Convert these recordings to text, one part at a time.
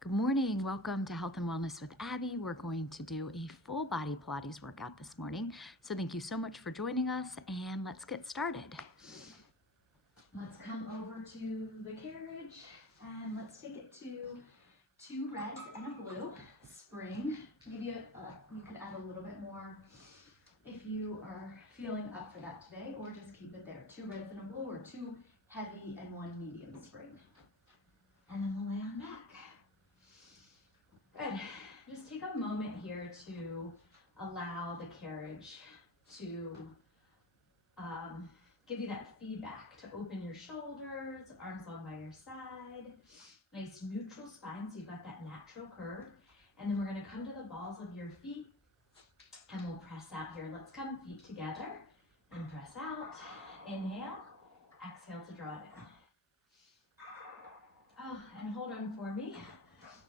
Good morning. Welcome to Health and Wellness with Abby. We're going to do a full body Pilates workout this morning. So thank you so much for joining us and let's get started. Let's come over to the carriage and let's take it to 2 reds and a blue. Spring. Maybe you could add a little bit more if you are feeling up for that today, or just keep it there. 2 reds and a blue, or 2 heavy and 1 medium spring. And then we'll lay on back. Good. Just take a moment here to allow the carriage to give you that feedback, to open your shoulders, arms long by your side, nice neutral spine so you've got that natural curve. And then we're going to come to the balls of your feet and we'll press out here. Let's come feet together and press out. Inhale, exhale to draw it in. Oh, and hold on for me.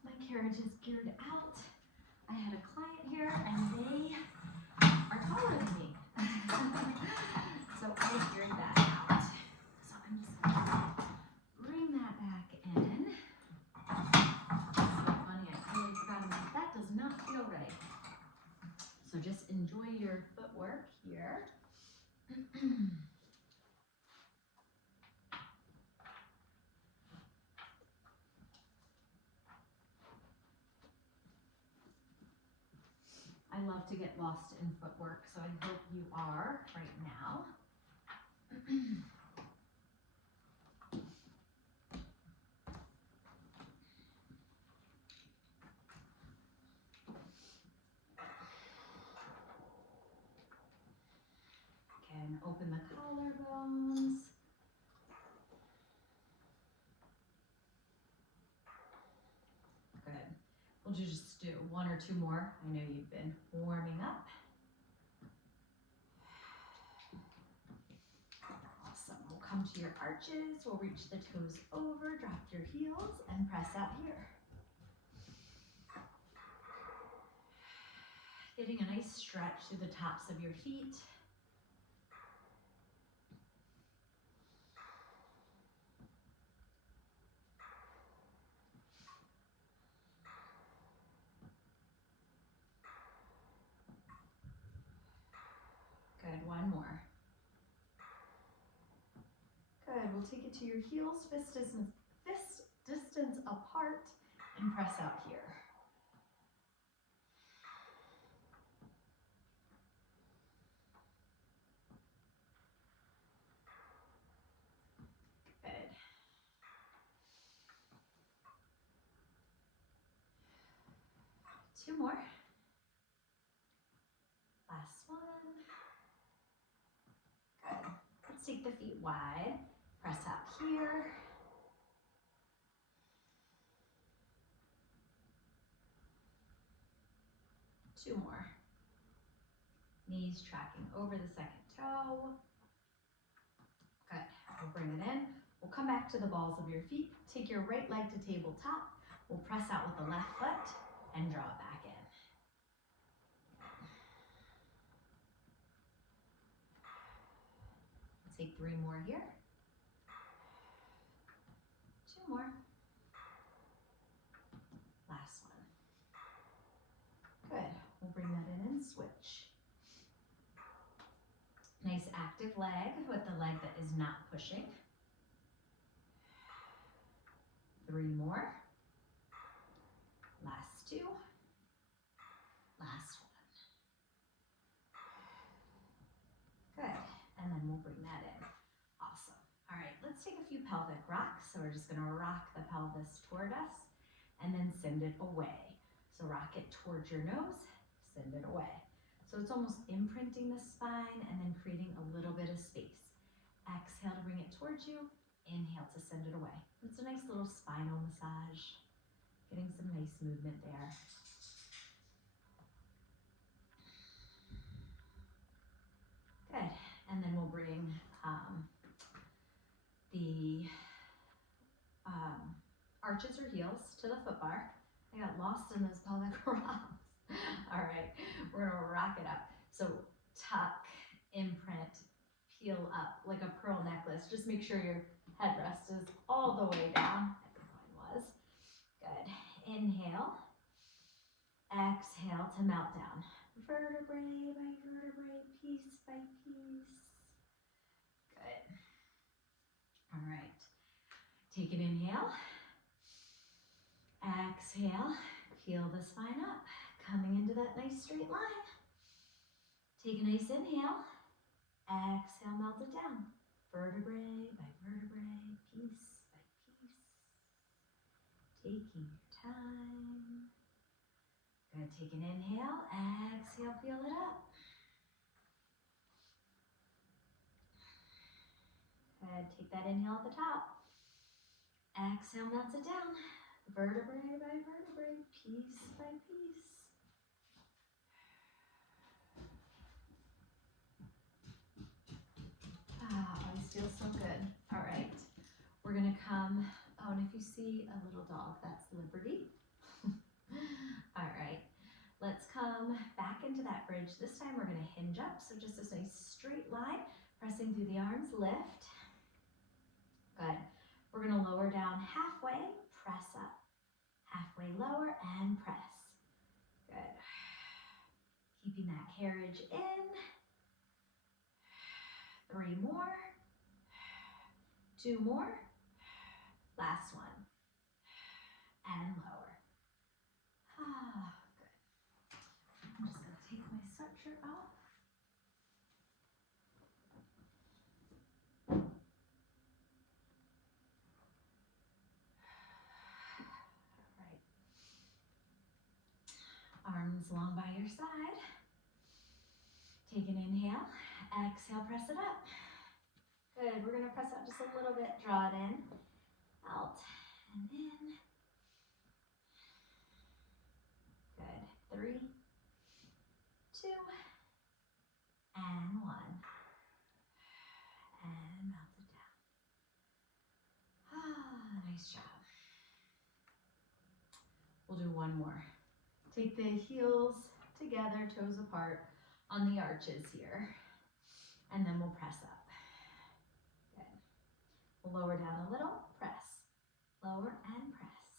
My carriage is geared out. I had a client here and they are taller than me. So I geared that out. So I'm just gonna bring that back in. So funny, I totally forgot about that. Does not feel right. So just enjoy your footwork here. I love to get lost in footwork, so I hope you are right now. Again, open the collarbones. Good. We'll just do 1 or 2 more. I know you've been warming up. Awesome. We'll come to your arches. We'll reach the toes over, drop your heels, and press out here. Getting a nice stretch through the tops of your feet. Good, 1 more. Good, we'll take it to your heels, fist distance apart, and press out here. Good. 2 more. Last one. Good. Let's take the feet wide. Press out here. Two more. Knees tracking over the second toe. Good. We'll bring it in. We'll come back to the balls of your feet. Take your right leg to tabletop. We'll press out with the left foot and draw it back in. We'll take 3 more here. 2 more. Last one. Good. We'll bring that in and switch. Nice active leg with the leg that is not pushing. 3 more. Last 2. Last one. Good. And then we'll bring that in. Awesome. All right, let's take a few pelvic rocks. So we're just going to rock the pelvis toward us and then send it away. So rock it towards your nose, send it away. So it's almost imprinting the spine and then creating a little bit of space. Exhale to bring it towards you. Inhale to send it away. It's a nice little spinal massage. Getting some nice movement there. Good. And then we'll bring the arches or heels to the foot bar. I got lost in those pelvic rocks. All right, we're gonna rock it up. So tuck, imprint, peel up like a pearl necklace. Just make sure your headrest is all the way down. I think mine was. Good. Inhale. Exhale to melt down. Vertebrae by vertebrae, piece by piece. Good. All right. Take an inhale. Exhale. Peel the spine up. Coming into that nice straight line. Take a nice inhale. Exhale, melt it down. Vertebrae by vertebrae, piece by piece. Taking your time. Good, take an inhale, exhale, peel it up. Good, take that inhale at the top. Exhale, melt it down. Vertebrae by vertebrae, piece by piece. Always feels so good. All right, we're gonna come, oh, and if you see a little dog, that's Liberty. All right, let's come back into that bridge. This time we're gonna hinge up, so just this nice straight line, pressing through the arms, lift. Good. We're gonna lower down halfway, press up. Halfway lower and press. Good. Keeping that carriage in. 3 more. 2 more. Last one. And lower. Good. I'm just gonna take my sweatshirt off. Arms long by your side. Take an inhale. Exhale, press it up. Good. We're going to press out just a little bit. Draw it in. Out and in. Good. 3, 2, and 1. And melt it down. Nice job. We'll do one more. Take the heels together, toes apart on the arches here, and then we'll press up. Good. We'll lower down a little, press, lower and press.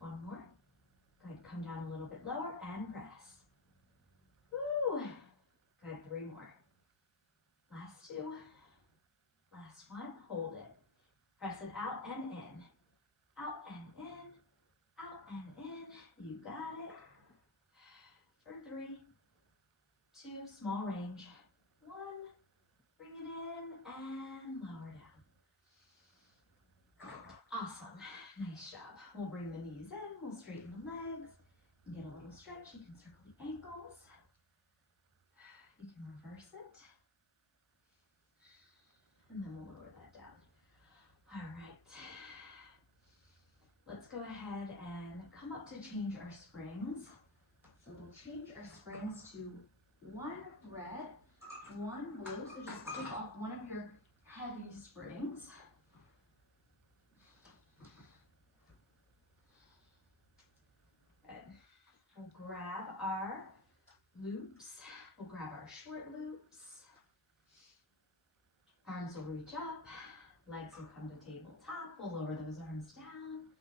One more. Good, come down a little bit lower and press. Woo! Good, 3 more. Last 2. Last one, hold it. Press it out and in. Out and in. Out and in. You got it. For 3, 2, small range. 1, bring it in and lower down. Awesome. Nice job. We'll bring the knees in. We'll straighten the legs and get a little stretch. You can circle the ankles. You can reverse it. And then we'll lower that down. All right. Let's go ahead and come up to change our springs. So we'll change our springs to 1 red, 1 blue. So just take off one of your heavy springs. Good. We'll grab our loops. We'll grab our short loops. Arms will reach up. Legs will come to tabletop. We'll lower those arms down.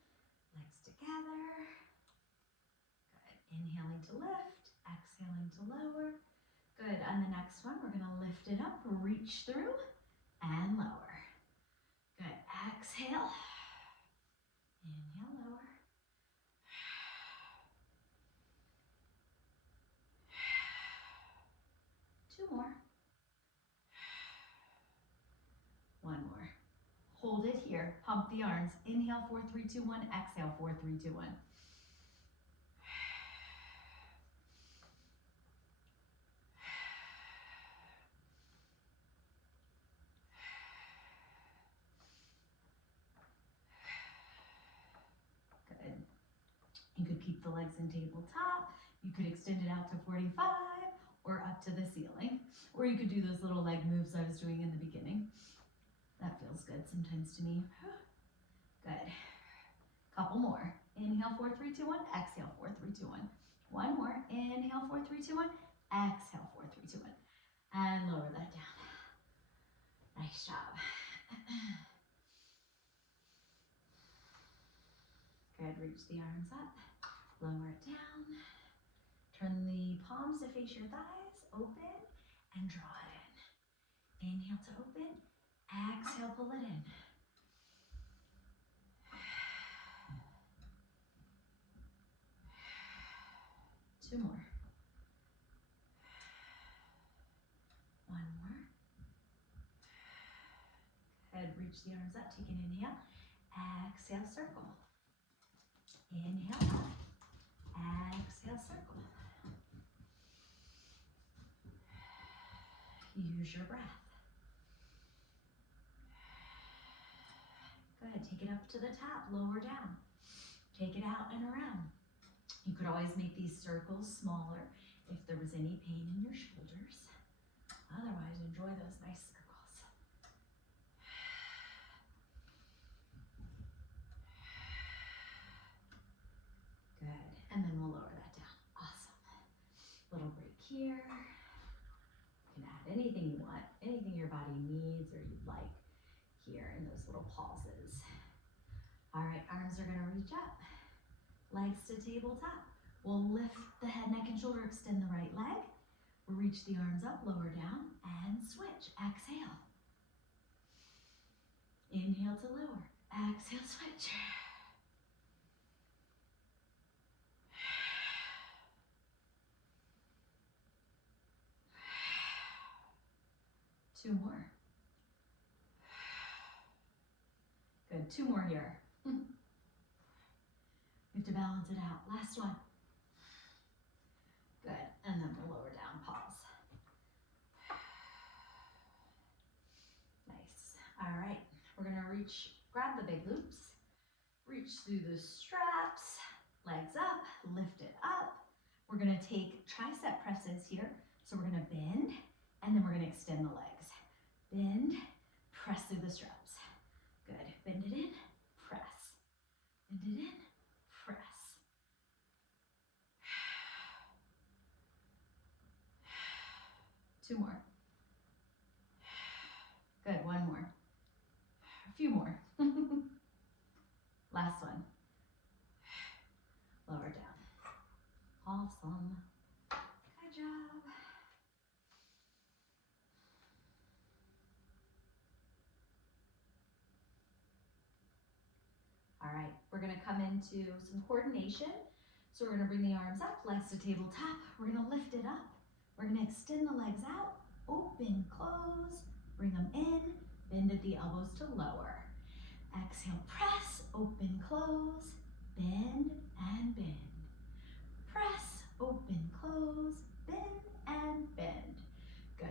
Legs together. Good. Inhaling to lift. Exhaling to lower. Good. On the next one, we're going to lift it up, reach through, and lower. Good. Exhale. Inhale, lower. Two more. One more. Hold it here. Pump the arms. Inhale, 4, 3, 2, 1. Exhale, 4, 3, 2, 1. Good. You could keep the legs in tabletop. You could extend it out to 45 or up to the ceiling. Or you could do those little leg moves I was doing in the beginning. That feels good sometimes to me. Good. Couple more. Inhale, 4, 3, 2, 1. Exhale, 4, 3, 2, 1. One more. Inhale, 4, 3, 2, 1. Exhale, 4, 3, 2, 1. And lower that down. Nice job. Good, reach the arms up, lower it down. Turn the palms to face your thighs, open, and draw it in. Inhale to open, exhale, pull it in. Two more. One more. Good, reach the arms up, take an inhale. Exhale, circle. Inhale up. Exhale, circle. Use your breath. Good, take it up to the top, lower down. Take it out and around. You could always make these circles smaller if there was any pain in your shoulders. Otherwise, enjoy those nice circles. Good, and then we'll lower that down. Awesome. Little break here. You can add anything you want, anything your body needs or you'd like here in those little pauses. All right, arms are gonna reach up, legs to tabletop. We'll lift the head, neck, and shoulder, extend the right leg. We'll reach the arms up, lower down, and switch. Exhale. Inhale to lower. Exhale, switch. Two more. Good, two more here. You have to balance it out. Last one. Good, and then we'll lower down, pause. Nice. All right, we're gonna reach, grab the big loops, reach through the straps, legs up, lift it up. We're gonna take tricep presses here. So we're gonna bend, and then we're gonna extend the legs. Bend, press through the straps. Good, bend it in, press. Bend it in, press. Two more. Good, one more. A few more. Last one. Lower down. Awesome. Good job. All right, we're gonna come into some coordination. So we're gonna bring the arms up, legs to tabletop. We're gonna lift it up. We're gonna extend the legs out, open, close, bring them in, bend at the elbows to lower. Exhale, press, open, close, bend, and bend. Press, open, close, bend, and bend. Good.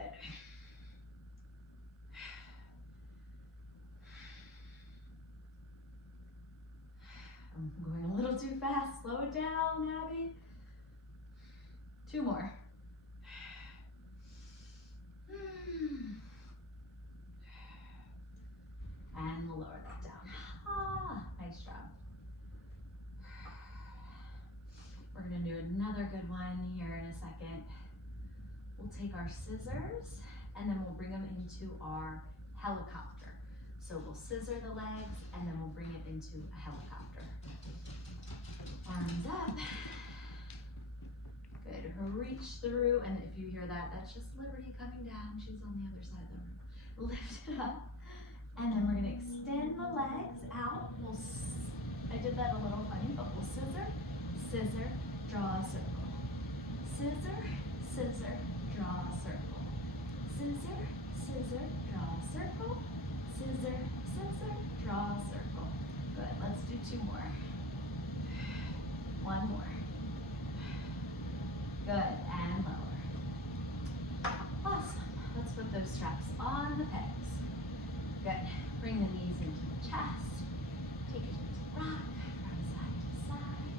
I'm going a little too fast. Slow it down, Abby. Two more. And we'll lower that down. Ah, nice job. We're gonna do another good one here in a second. We'll take our scissors and then we'll bring them into our helicopter. So we'll scissor the legs and then we'll bring it into a helicopter. Arms up. Good, reach through, and if you hear that, that's just Liberty coming down. She's on the other side of the room. Lift it up, and then we're gonna extend the legs out. I did that a little funny, but we'll scissor, scissor, draw a circle. Scissor, scissor, draw a circle. Scissor, scissor, draw a circle. Scissor, scissor, draw a circle. Good, let's do two more. One more. Good, and lower. Awesome. Let's put those straps on the pegs. Good. Bring the knees into the chest. Take it into the rock from side to side.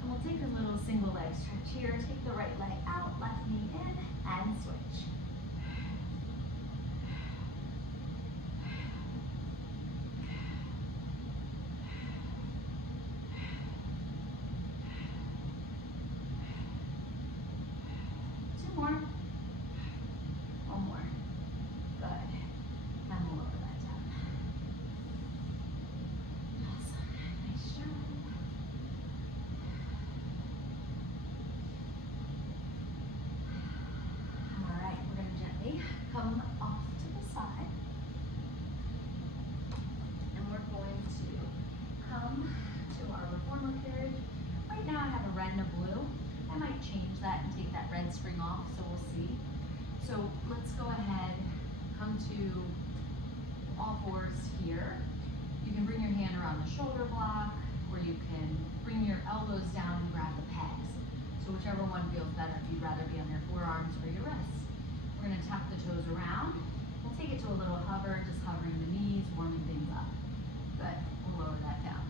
And we'll take a little single leg stretch here. Take the right leg out, left knee in, and switch. One more. Good. come off to the side. And we're going to come to our reformer carriage. Right now I have a red and a blue. I might change that and take that red string off, so we'll see. So let's go ahead, come to all fours here. You can bring your hand around the shoulder block, or you can bring your elbows down and grab the pegs. So whichever one feels better, if you'd rather be on your forearms or your wrists. We're gonna tuck the toes around. We'll take it to a little hover, just hovering the knees, warming things up. Good, we'll lower that down.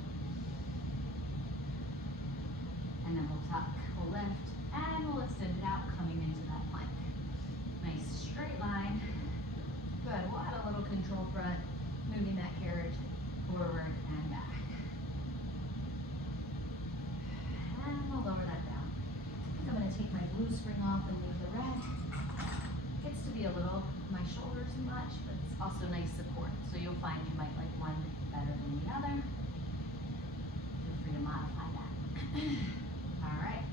And then we'll tuck, we'll lift, and we'll extend it out, coming into that plank. Nice straight line. Good, we'll add a little control front, moving that carriage forward and back. And we'll lower that down. I think I'm gonna take my blue spring off and leave the red. Gets to be a little, my shoulders much, but it's also nice support. So you'll find you might like one better than the other. Feel free to modify that. All right,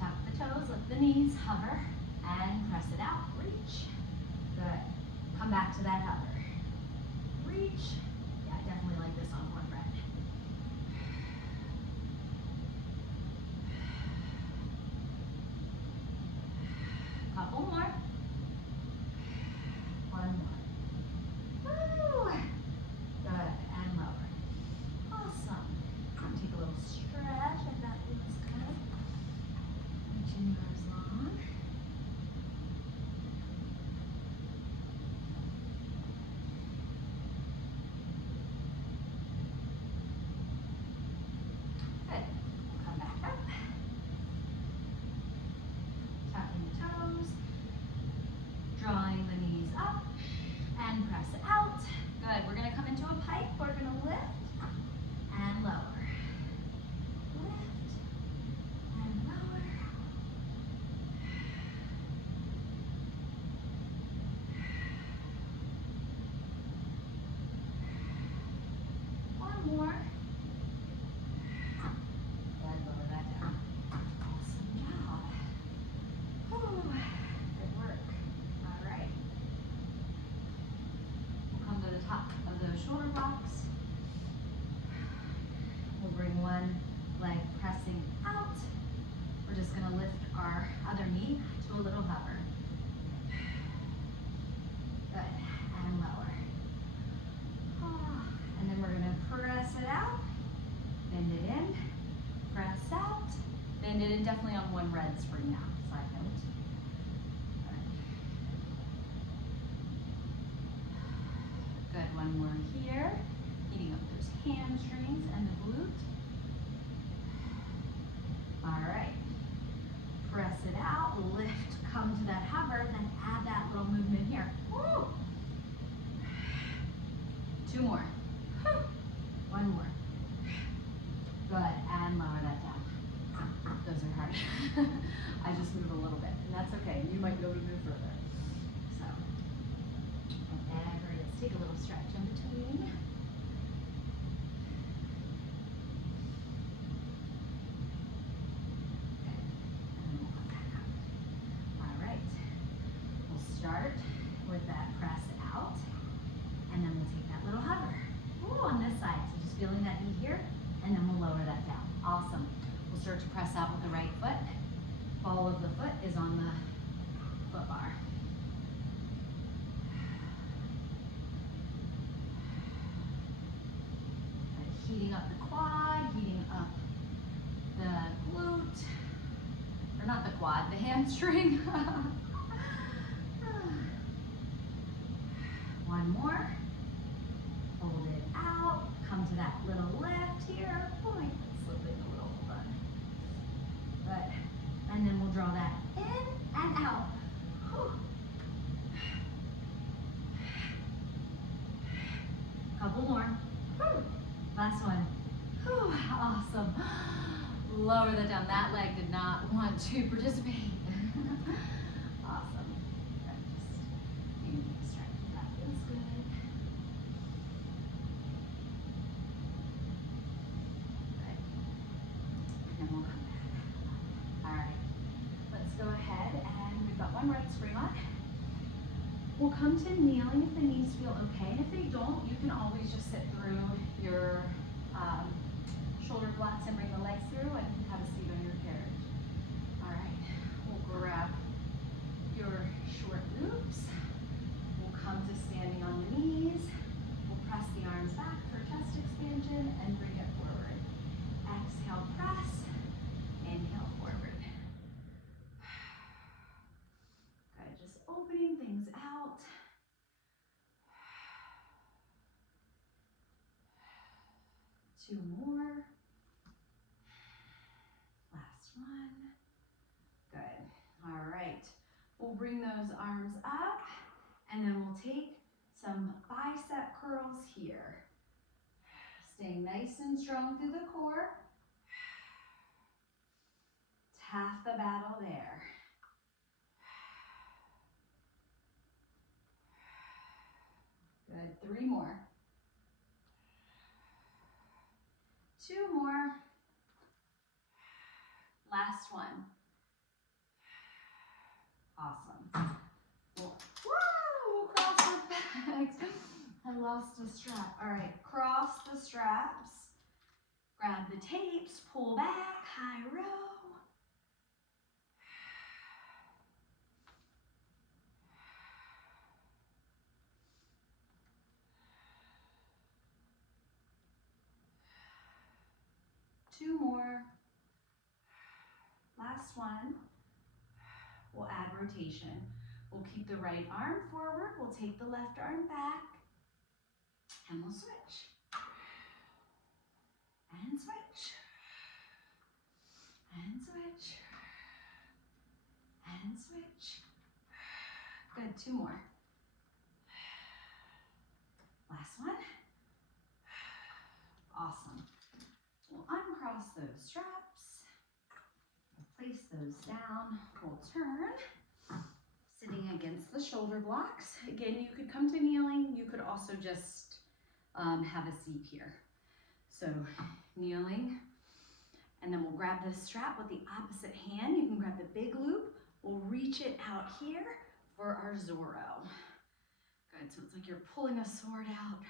tuck the toes, lift the knees, hover, and press it out, reach. Good, come back to that hover. Reach, yeah, I definitely like this on one red. Couple more. One more. Woo! Good, and lower. Awesome. Take a little stretch if that feels good. Reaching yours long. Good. We'll come back up. Tucking the toes. Drawing the knees up and press it out. Good, we're gonna come into a pike. We're gonna lift and lower. Lift and lower. One more. Good, lower that down. Awesome job. Whew. Good work. All right. We'll come to the top of those shoulder blocks. We'll bring one leg pressing out. We're just gonna lift our other knee to a little hover. Good, and lower. And then we're gonna press it out, bend it in, press out, bend it in, definitely on one red spring now, side note. Good, one more here. Heating up those hamstrings and the glute. All right. Press it out, lift, come to that hover, then add that little movement here. Woo! Two more. One more. Good, and lower that down. Those are hard. I just move a little bit, and that's okay. You might be able to move further. So, whatever it is, take a little stretch in between. Good, and then we'll come back up. All right, we'll start with that press out, and then we'll take that little hover. Ooh, on this side, so just feeling that knee here, and then we'll lower that down. Awesome. We'll start to press out with the right foot. Ball of the foot is on the foot bar. Heating up the quad, heating up the glute, or not the quad, the hamstring. One more. Hold it out. Come to that little lift here. Boy, it's slipping a little. Hold on. Good. And then we'll draw that in and out. Whew. Couple more. Whew. Last one. Whew. Awesome. Lower that down. That leg did not want to participate. Awesome. Just give me a stretch. That feels good. Good. And then we'll come back. All right. Let's go ahead and we've got one right spring on. We'll come come to kneeling if the knees feel okay, and if they don't, you can always just sit through your shoulder blocks and bring the legs through and have a seat on your carriage. All right, we'll grab your short loops. We'll come to standing on the knees. We'll press the arms back for chest expansion and bring it forward. Exhale, press. Inhale, forward. Good, just opening things out. Two more. Last one. Good. All right. We'll bring those arms up, and then we'll take some bicep curls here. Staying nice and strong through the core. It's half the battle there. Good. 3 more. 2 more. Last one. Awesome. Woo! Cross the bags. I lost a strap. All right, cross the straps. Grab the tapes, pull back, high row. Two more. Last one. We'll add rotation. We'll keep the right arm forward. We'll take the left arm back. And we'll switch. And switch. And switch. And switch. Good. 2 more. Last one. Awesome. We'll uncross those straps. We'll place those down. We'll turn. Sitting against the shoulder blocks. Again, you could come to kneeling. You could also just have a seat here. So kneeling, and then we'll grab the strap with the opposite hand. You can grab the big loop. We'll reach it out here for our Zorro. Good, so it's like you're pulling a sword out.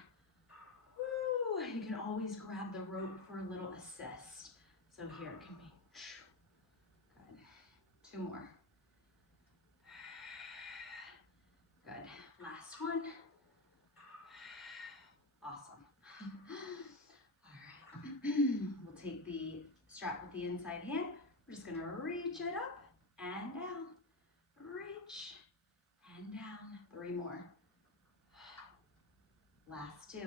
Woo! You can always grab the rope for a little assist. So here it can be. Good. 2 more. Good. Last one. Awesome. All right. We'll take the strap with the inside hand. We're just going to reach it up and down. Reach and down. 3 more. Last 2.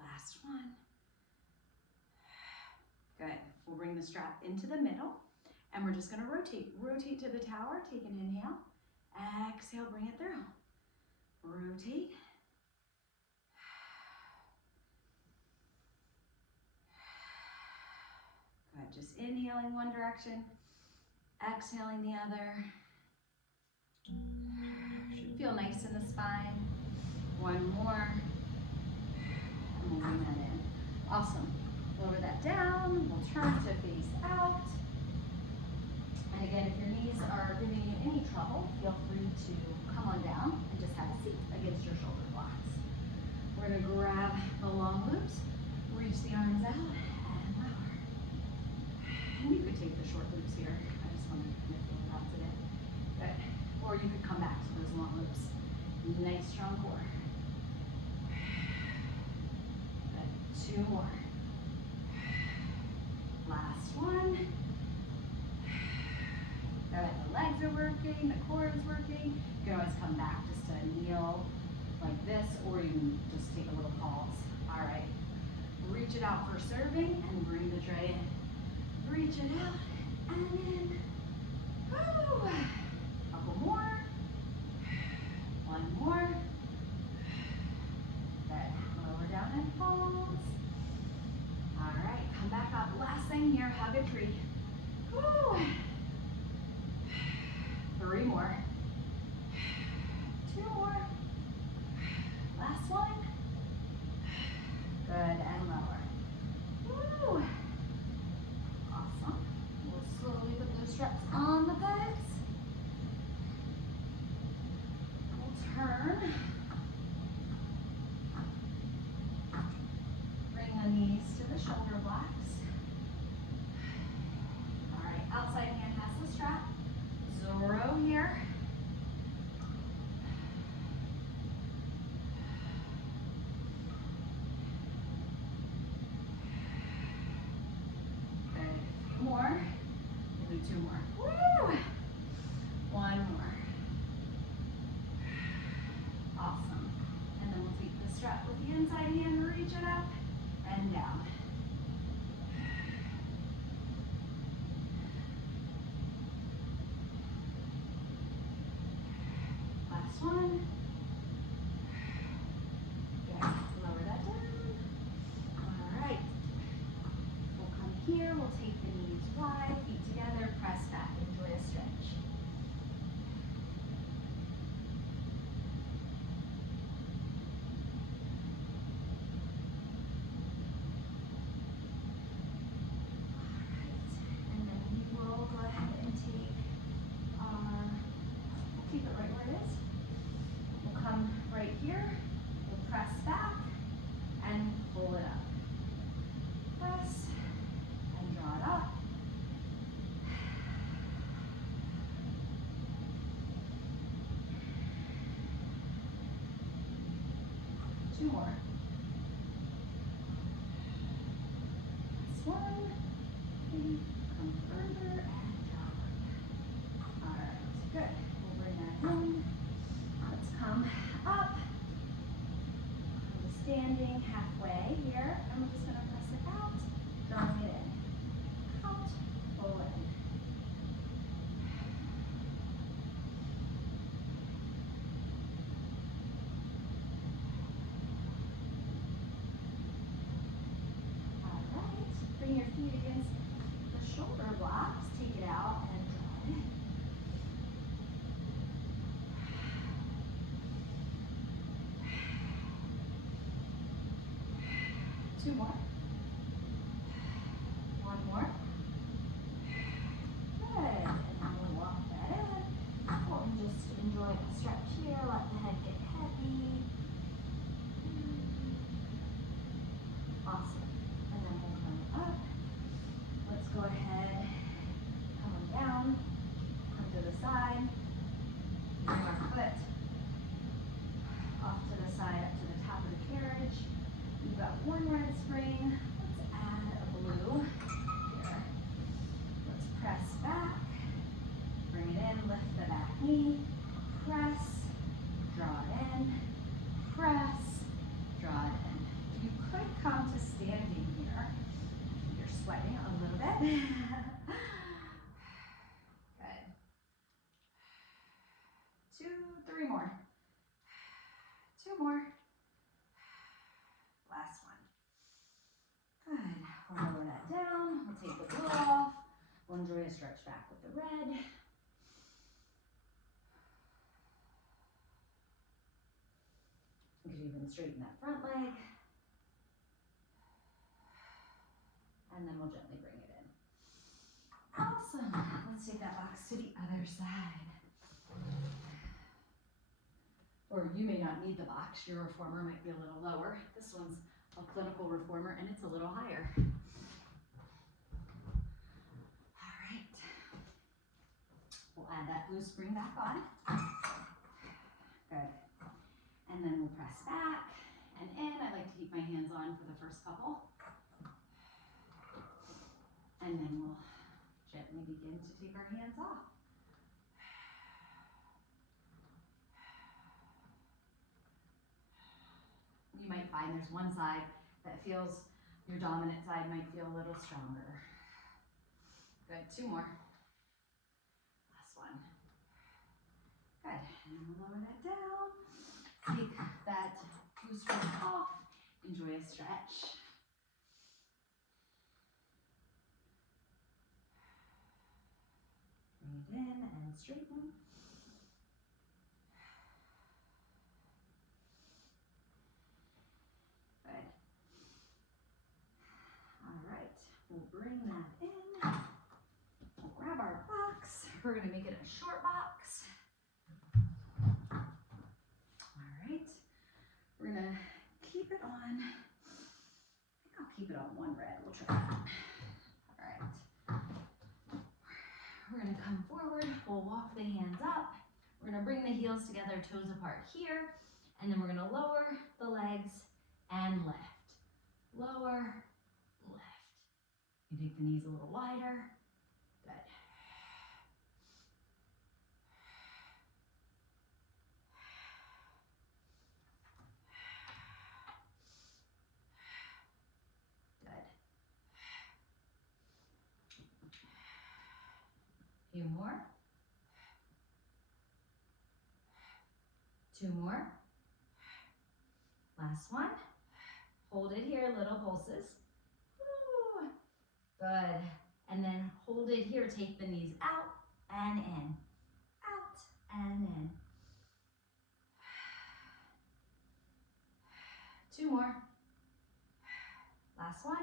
Last one. Good. We'll bring the strap into the middle, and we're just going to rotate. Rotate to the tower. Take an inhale. Exhale, bring it through. Rotate. Good, just inhaling one direction, exhaling the other. Should feel nice in the spine. 1 more, and we'll bring that in. Awesome. Lower that down, we'll turn to face out. And again, if your knees are giving you any trouble, feel free to come on down and just have a seat against your shoulder blocks. We're going to grab the long loops, reach the arms out, and lower. And you could take the short loops here. I just wanted to kind of feel it out today. Good. Or you could come back to those long loops. Nice strong core. Good. 2 more. Last one. Good. The legs are working, the core is working. You can always come back just to kneel like this, or you can just take a little pause. All right. Reach it out for serving and bring the tray in. Reach it out and in. Woo! Couple more. 1 more. Good. Lower down and pause. All right. Come back up. Last thing here, hug a tree. Woo! 3 more. 2 more. Last one. Good, and lower. Woo! Awesome. We'll slowly put those straps on the pegs. turn. Bring the knees to the shoulder blocks. All right, outside hand has the strap. Zorro here. Good, a few more. We'll do 2 more. Woo! 1 more. Awesome. And then we'll take the strap with the inside hand, reach it up and down. Last one. Good. Lower that down. All right. We'll come here. We'll take the knees wide, feet together, press back. Enjoy a stretch. Keep it right where it is. We'll come right here. We'll press back and pull it up. Press and draw it up. Two more. Last one. Maybe come further and down. All right, good. We'll bring that in. Let's come up. Come to standing halfway here, and we're just going to press it out, drawing it in. Out, pull in. All right, bring your feet against the shoulder blocks, take it out and draw it in. 2 more. 1 more. Good. And then we'll walk that in. We'll just enjoy the stretch here. Let the head get heavy. Awesome. And then we'll come up. Let's go ahead. Come on down. Come to the side. Bring our foot off to the side, up to the top of the carriage. We've got 1 red spring. Let's add a blue here. Let's press back, bring it in, lift the back knee, press, draw it in, press, draw it in. You could come to standing here. You're sweating a little bit. Good. 2, 3 more. 2 more. Last one. Good. We'll lower that down. We'll take the blue off. We'll enjoy a stretch back with the red. You could even straighten that front leg. And then we'll gently bring it in. Awesome. Let's take that box to the other side. Or you may not need the box. Your reformer might be a little lower. This one's a clinical reformer and it's a little higher. All right. We'll add that blue spring back on. Good. And then we'll press back and in. I like to keep my hands on for the first couple. And then we'll gently begin to take our hands off. You might find there's one side that feels, your dominant side might feel a little stronger. Good, 2 more. Last one. Good, and then we'll lower that down. Take that booster off, enjoy a stretch. Bring it in and straighten. We'll bring that in. We'll grab our box. We're going to make it a short box. one. I'll keep it on one red. We'll try that. All right. We're going to come forward. We'll walk the hands up. We're going to bring the heels together, toes apart here. And then we're going to lower the legs and lift. Lower, lift. You take the knees a little wider. Good. Few more. 2 more. Last one. Hold it here, little pulses. Woo. Good. And then hold it here. Take the knees out and in. Out and in. 2 more. Last one.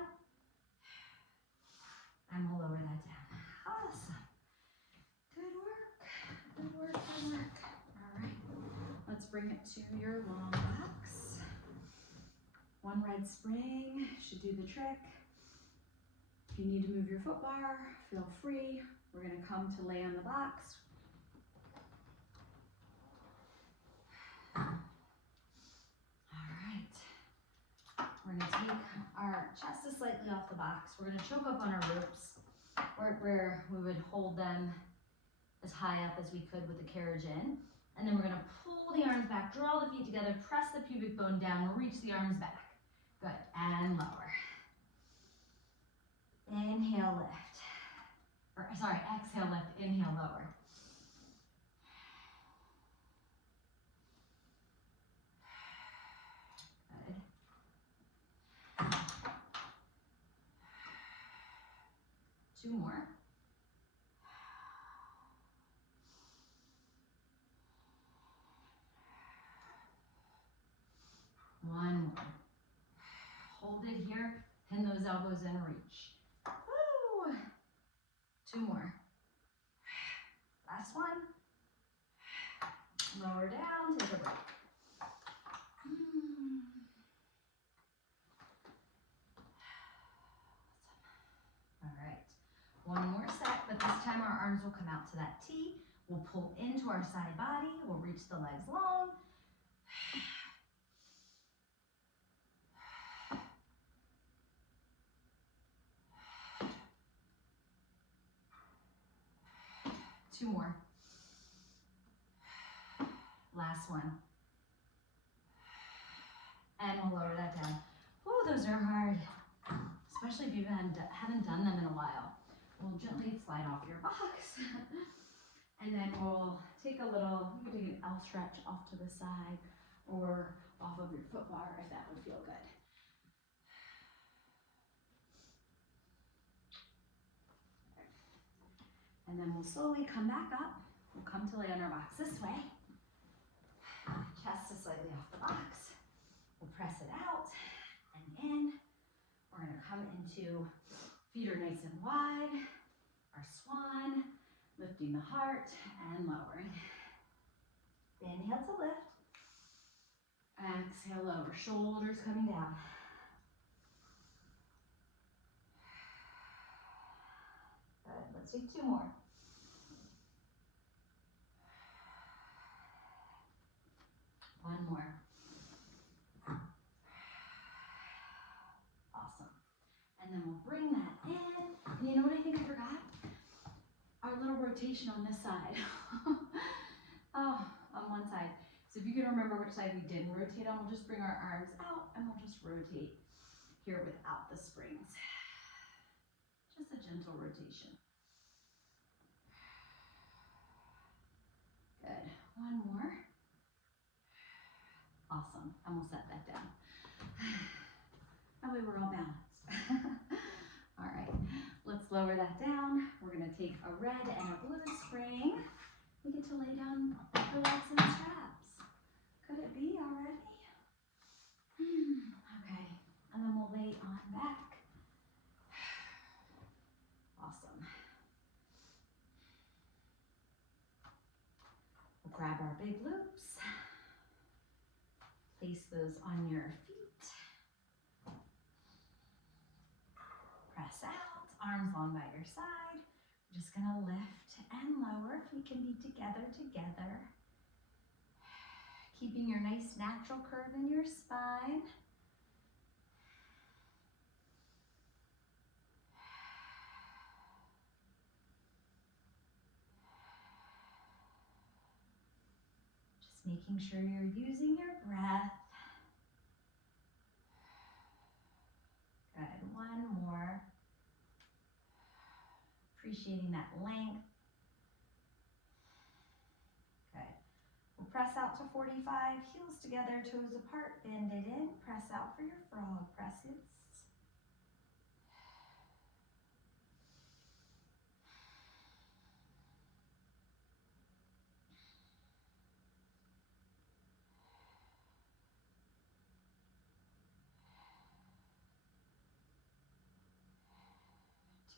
And we'll lower that down. Awesome. Good work. Good work. Good work. All right. Let's bring it to your long box. One red spring should do the trick. If you need to move your foot bar, feel free. We're going to come to lay on the box. All right. We're going to take our chest is slightly off the box. We're going to choke up on our roots, where we would hold them as high up as we could with the carriage in. And then we're going to pull the arms back, draw the feet together, press the pubic bone down, reach the arms back. Good, and lower. Inhale, lift. Or sorry, exhale, lift, inhale, lower. Good. 2 more. One more. Hold it here, pin those elbows and reach. Woo. 2 more. Last one. Lower down, take a break. All right. One more set, but this time our arms will come out to that T. We'll pull into our side body. We'll reach the legs long. Two more. Last one. And we'll lower that down. Oh, those are hard, especially if you haven't done them in a while. We'll gently slide off your box. And then we'll take a little, you can take an L stretch off to the side or off of your foot bar if that would feel good. And then we'll slowly come back up. We'll come to lay on our box this way. Chest is slightly off the box. We'll press it out and in. We're gonna come into, feet are nice and wide. Our swan, lifting the heart and lowering. Inhale to lift. Exhale, lower, shoulders coming down. Good, let's take 2 more. One more. Awesome. And then we'll bring that in. And you know what I think I forgot? Our little rotation on this side. Oh, on one side. So if you can remember which side we didn't rotate on, we'll just bring our arms out and we'll just rotate here without the springs. Just a gentle rotation. Good. One more. Awesome. And we'll set that down. That way we're all balanced. All right. Let's lower that down. We're going to take a red and a blue spring. We get to lay down, relax in the straps. Could it be already? Okay. And then we'll lay on back. Awesome. We'll grab our big loops. Place those on your feet. arms long by your side. We're just gonna lift and lower if we can be together. Keeping your nice natural curve in your spine. Just making sure you're using your breath. Good, one more. Appreciating that length. Good. We'll press out to 45, heels together, toes apart, bend it in, press out for your frog presses.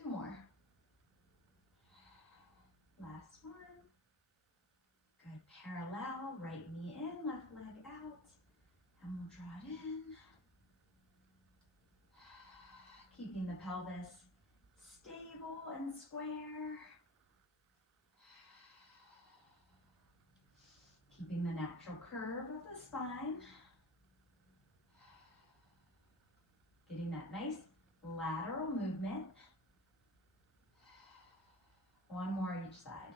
Two more. Last one. Good, parallel, right knee in, left leg out, and we'll draw it in. Keeping the pelvis stable and square. Keeping the natural curve of the spine. Getting that nice lateral movement. One more each side.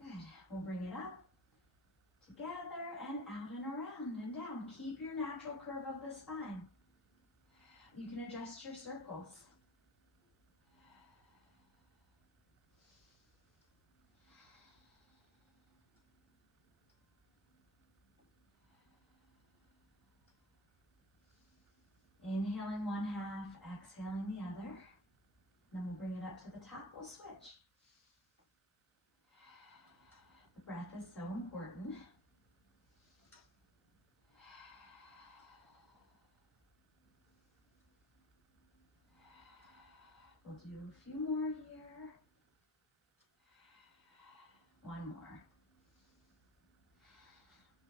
Good. We'll bring it up, together, and out and around and down. Keep your natural curve of the spine. You can adjust your circles. Inhaling one half, exhaling the other. Then we'll bring it up to the top, we'll switch. The breath is so important. We'll do a few more here. One more.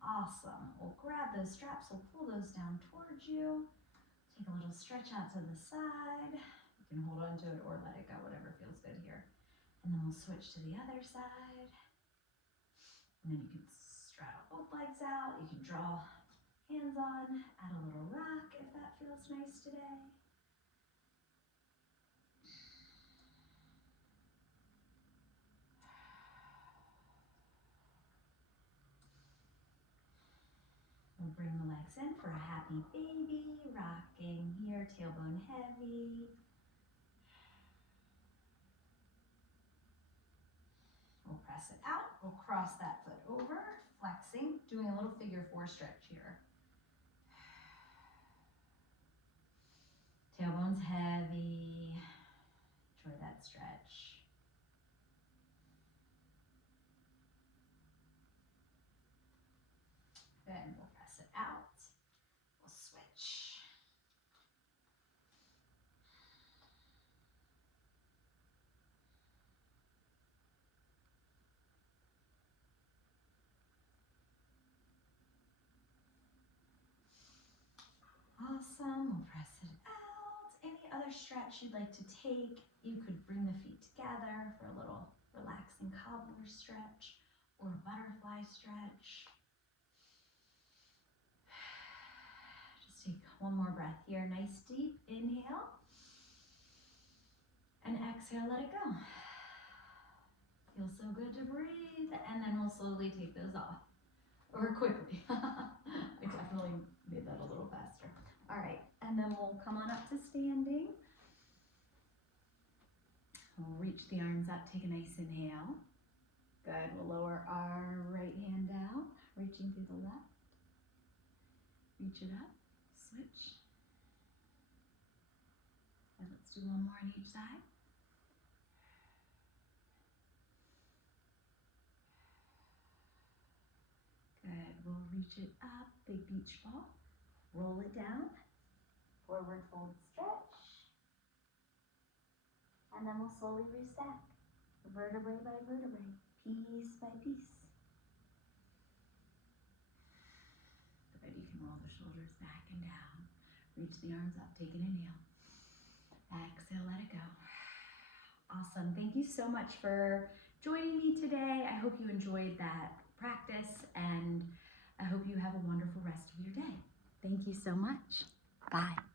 Awesome. We'll grab those straps, we'll pull those down towards you. Take a little stretch out to the side. You can hold on to it or let it go, whatever feels good here. And then we'll switch to the other side. And then you can straddle both legs out. You can draw hands on, add a little rock if that feels nice today. We'll bring the legs in for a happy baby, rocking here, tailbone heavy. We'll press it out, we'll cross that foot over, flexing, doing a little figure four stretch here. Tailbone's heavy, enjoy that stretch. Good, we'll press it out, we'll switch. Awesome, we'll press it out. Any other stretch you'd like to take, you could bring the feet together for a little relaxing cobbler stretch or a butterfly stretch. Just take one more breath here. Nice deep inhale. And exhale, let it go. Feels so good to breathe. And then we'll slowly take those off. Or quickly. I definitely made that a little faster. All right, and then we'll come on up to standing. We'll reach the arms up, take a nice inhale. Good, we'll lower our right hand down, reaching through the left. Reach it up, switch. And let's do one more on each side. Good, we'll reach it up, big beach ball. Roll it down, forward fold stretch, and then we'll slowly restack, vertebrae by vertebrae, piece by piece. Good, you can roll the shoulders back and down, Reach the arms up, take an inhale. Exhale, let it go. Awesome. Thank you so much for joining me today. I hope you enjoyed that practice, and I hope you have a wonderful rest of your day. Thank you so much. Bye.